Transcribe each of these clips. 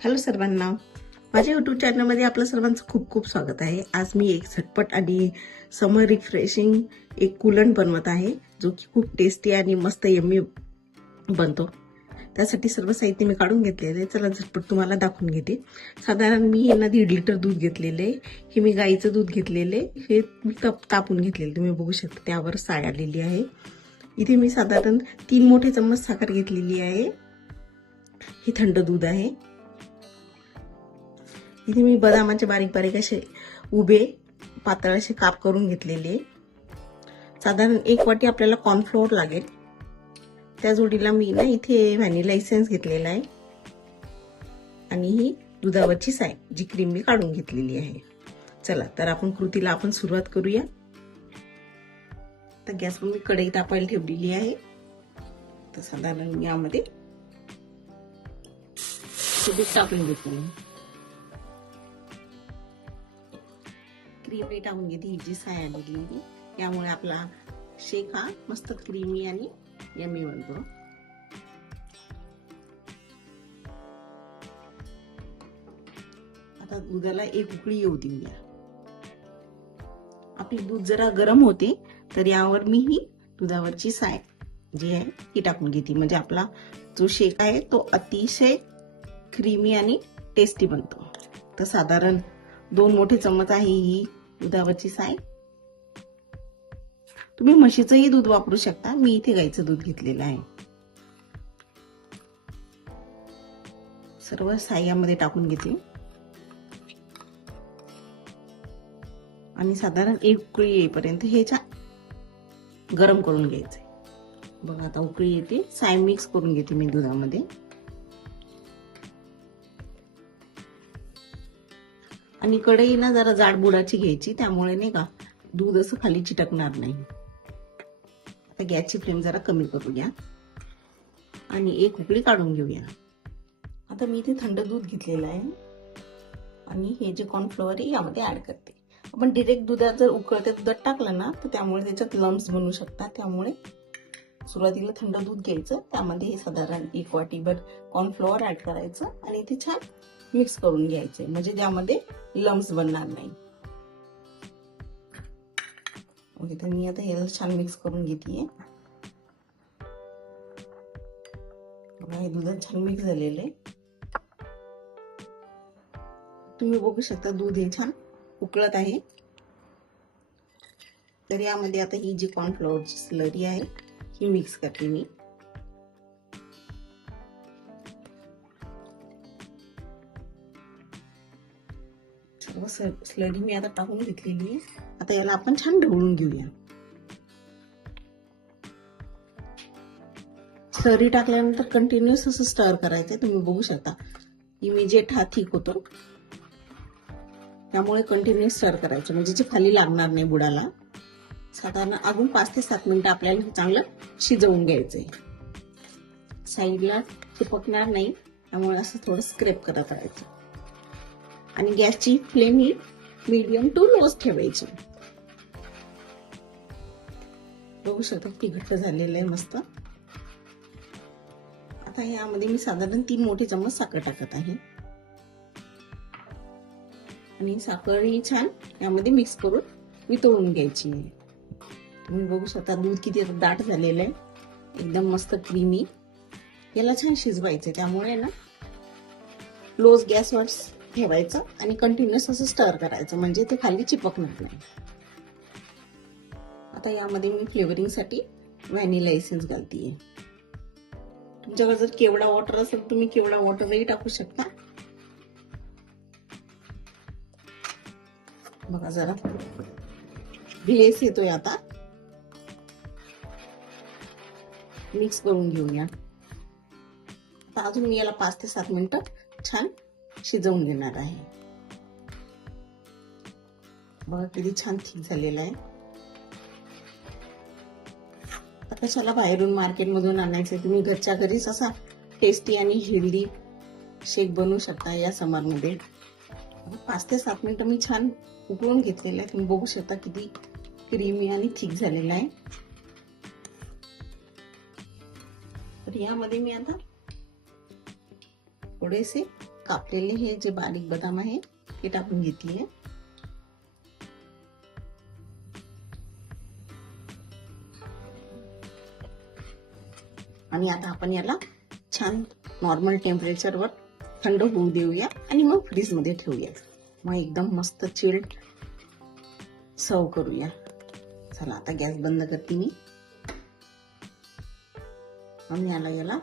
Hello सर्वांना, माझ्या YouTube चॅनलमध्ये आपलं सर्वांचं खूप खूप स्वागत आहे. आज मी एक झटपट आणि समर रिफ्रेशिंग एक कूलंट बनवत आहे, जो की खूप टेस्टी आणि मस्त यम्मी बनतो. त्यासाठी सर्व साहित्य मी काढून घेतलेले आहे. चला झटपट तुम्हाला दाखवून घेते. साधारण मी यांना 1.5 लिटर दूध घेतलेले. हे मी गाईचं दूध घेतलेले. हे मी तापून घेतलेले. तुम्ही बघू शकता त्यावर साय आलेली आहे. इथे मी साधारण 3 मोठे चम्मच साखर घेतलेली आहे. हे थंड दूध आहे. इथे मी बदामाचे बारीक बारीक असे उभे पातळ असे काप करून घेतलेले. साधारण 1 वाटी आपल्याला कॉर्नफ्लोअर लागेल. त्या जोडीला मी ना इथे व्हॅनिला इसेन्स घेतलेला आहे आणि ही दुधावरची साय जी क्रीम मी काढून घेतलेली आहे. चला तर आपण कृतीला सुरुवात करूया. तर गॅसवर मी कढई तापायला ठेवलेली आहे. तर साधारण मी यामध्ये दूध टाकून घेतले. क्रीम टाकून घेते. ही जी साय आलेली आहे यामुळे आपला शेक हा मस्त क्रीमी आणि यम्मी बनतो. आता दुधाला 1 उकळी येऊ देऊया. आपली दूध जरा गरम होते तर यावर मी ही दुधावरची साय जी आहे ती टाकून घेते. म्हणजे आपला जो शेक आहे तो अतिशय क्रीमी आणि टेस्टी बनतो. तर साधारण 2 मोठे चम्मच आहे ही दुधावरची साय. तुम्ही म्हशीचंही दूध वापरू शकता. मी इथे गाईचं दूध घेतलेलं आहे. सर्व साय यामध्ये टाकून घेते आणि साधारण 1 उकळी येईपर्यंत हे गरम करून घ्यायचंय. बघा आता उकळी येते. साय मिक्स करून घेते मी दुधामध्ये. आणि कढई ना जरा जाड बुडाची घ्यायची, त्यामुळे नाही का दूध असं खाली चिटकणार नाही. आता गॅसची फ्लेम जरा कमी करूया आणि 1 उकळी काढून घेऊया. आता मी इथे थंड दूध घेतलेलं आहे आणि हे जे कॉर्नफ्लोअर आहे यामध्ये ऍड करते. आपण डायरेक्ट दुधात जर उकळत्या दुधात टाकलं ना तर त्यामुळे त्याच्यात लम्स बनू शकतात. त्यामुळे सुरुवातीला थंड दूध घ्यायचं, त्यामध्ये साधारण 1 वाटीभर कॉर्नफ्लोअर ऍड करायचं आणि ते छान मिक्स करून घ्यायचे, म्हणजे त्यामध्ये लम्स बनणार नाही. ओके, तर मी आता हे छान मिक्स करून घेतेय. हे दूध छान मिक्स झालेलं आहे. तुम्ही बघू शकता दूध हे छान उकळत आहे. तर यामध्ये आता ही जी कॉर्नफ्लोअरची स्लरी आहे ही मिक्स करते मी. स्लरी मी आता टाकून घेतलेली आहे. आता याला आपण छान ढवळून घेऊया. स्लरी टाकल्यानंतर कंटिन्युअस असं स्टर करायचंय. तुम्ही बघू शकता इमिजिएट हा थिक होतो, त्यामुळे कंटिन्युअस स्टर करायचं म्हणजे जे खाली लागणार नाही बुडाला. साधारण अजून 5 ते 7 मिनिटं आपल्याला हे चांगलं शिजवून घ्यायचंय. साईडला चिपकणार नाही त्यामुळे असं थोडं स्क्रॅप करत राहायचं आणि गॅसची फ्लेम ही मीडियम टू लोच ठेवायची. बघू शकता की घट्ट झालेलं आहे मस्त. आता यामध्ये मी साधारण 3 मोठे चम्मच साखर टाकत आहे आणि साखर ही छान यामध्ये मिक्स करून वितळून घ्यायची. तुम्ही बघू शकता दूध किती दाट झालेलं आहे, एकदम मस्त क्रीमी. याला छान शिजवायचं, त्यामुळे ना लोच गॅसवर ठेवायचं आणि कंटिन्युअस असं स्टर करायचं, म्हणजे ते खाली चिपकणार नाही. आता यामध्ये मी फ्लेवरिंग साठी व्हॅनिला एसेन्स घालतीये. तुमच्याकडे जर केवडा वॉटर असेल तुम्ही केवडा वॉटरही टाकू शकता. बघा जरा ग्लेस येतोय. आता मिक्स करून घेऊया. आता अजून मी याला 5 ते 7 मिनिटं छान शिजवून घेणार आहे. बघा किती छान थिक झालेला आहे. आता कशाला बाहेरून मार्केटमधून आणायचं, तुम्ही घरच्या घरीच असा टेस्टी आणि हेल्दी शेक बनवू शकता या समरमध्ये. 5 ते 7 मिनिटं मी छान उकळून घेतलेलं आहे. तुम्ही बघू शकता किती क्रीमी आणि थिक झालेला आहे. तर यामध्ये मी आता थोडेसे कापलेले हे जे बारीक बदाम आहे ते टाकून घेतलीये. आणि आता आपण याला छान नॉर्मल टेम्परेचरवर थंड होऊ देऊया आणि मग फ्रीज मध्ये ठेवूया. मग एकदम मस्त चिल्ड सर्व करूया. चला आता गॅस बंद करते मी आणि याला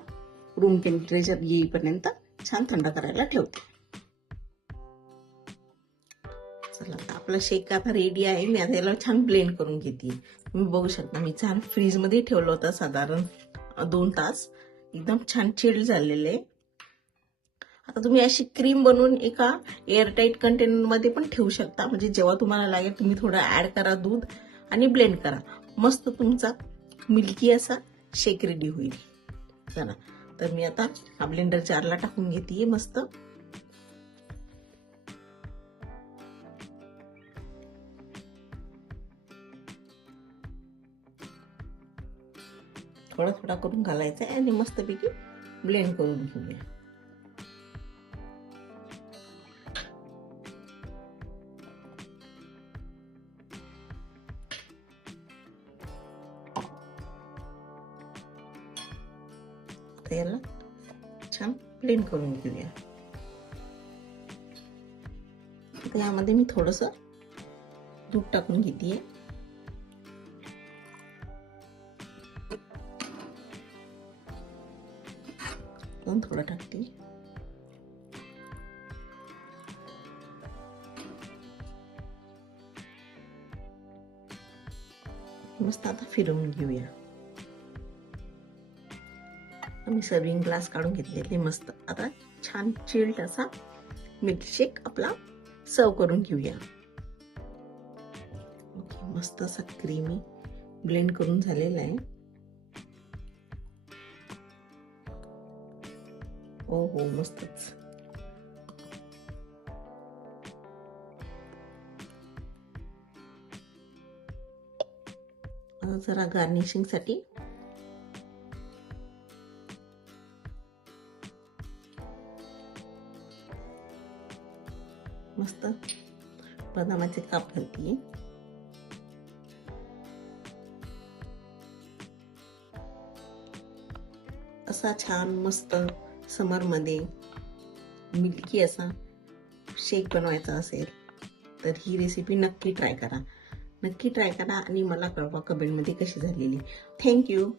रूम टेम्परेचर येईपर्यंत छान थंड करायला ठेवते. चला आता आपला शेक आता रेडी आहे. मी आता याला छान ब्लेंड करून घेते. तुम्ही बघू शकता मी छान फ्रीज मध्ये ठेवलं होतं साधारण 2 तास. एकदम छान चिल्ड झालेले. आता तुम्ही अशी क्रीम बनवून एका एअरटाईट कंटेनर मध्ये पण ठेवू शकता. म्हणजे जेव्हा तुम्हाला लागेल तुम्ही थोडं ऍड करा दूध आणि ब्लेंड करा. मस्त तुमचा मिल्की असा शेक रेडी होईल. चला तर मी आता हा ब्लेंडर जारला टाकून घेते मस्त. थोडा थोडा करून घालायचा आहे आणि मस्तपैकी ब्लेंड करून घेऊया. याला छान ब्लेंड करून घेऊया. यामध्ये मी थोडस दूध टाकून घेते. थोडं टाकते. मस्त आता फिरवून घेऊया. मी सर्विंग ग्लास काढून घेतलेले मस्त. आता छान चिल्ड असा मिल्कशेक आपला सर्व करून घेऊया. मस्त असा क्रीमी ब्लेंड करून झालेला आहे. हो मस्तच. जरा गार्निशिंग साठी मस्त बदामाचे काप घालते. असा छान मस्त समर मध्ये मिल्की असा शेक बनवायचा असेल तर ही रेसिपी नक्की ट्राय करा. आणि मला कळवा कमेंट मध्ये कशी झालेली. थँक्यू.